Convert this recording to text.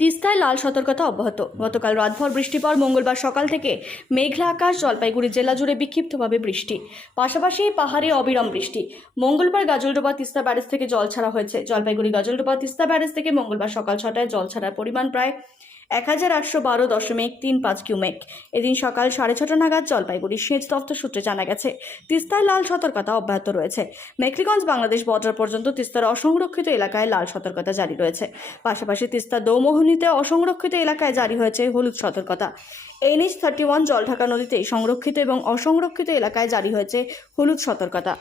তিস্তায় লাল সতর্কতা অব্যাহত। গতকাল রাতভর বৃষ্টির পর মঙ্গলবার সকাল থেকে মেঘলা আকাশ, জলপাইগুড়ি জেলা জুড়ে বিক্ষিপ্তভাবে বৃষ্টি, পাশাপাশি পাহাড়ে অবিরাম বৃষ্টি। মঙ্গলবার গাজলডোবা তিস্তা ব্যারেজ থেকে জল ছাড়া হয়েছে। জলপাইগুড়ি গাজলডোবা তিস্তা ব্যারেজ থেকে মঙ্গলবার সকাল 6টায় জল ছাড়ার পরিমাণ প্রায় 1812.35 কিউমেক। এদিন সকাল 6:30 নাগাদ জলপাইগুড়ি সেচ দফতর সূত্রে জানা গেছে, তিস্তায় লাল সতর্কতা অব্যাহত রয়েছে। মেখলিগঞ্জ বাংলাদেশ বর্ডার পর্যন্ত তিস্তার অসংরক্ষিত এলাকায় লাল সতর্কতা জারি রয়েছে। পাশাপাশি তিস্তা দৌমোহনীতে অসংরক্ষিত এলাকায় জারি হয়েছে হলুদ সতর্কতা। NH-31 জলঢাকা নদীতে সংরক্ষিত এবং অসংরক্ষিত এলাকায় জারি হয়েছে হলুদ সতর্কতা।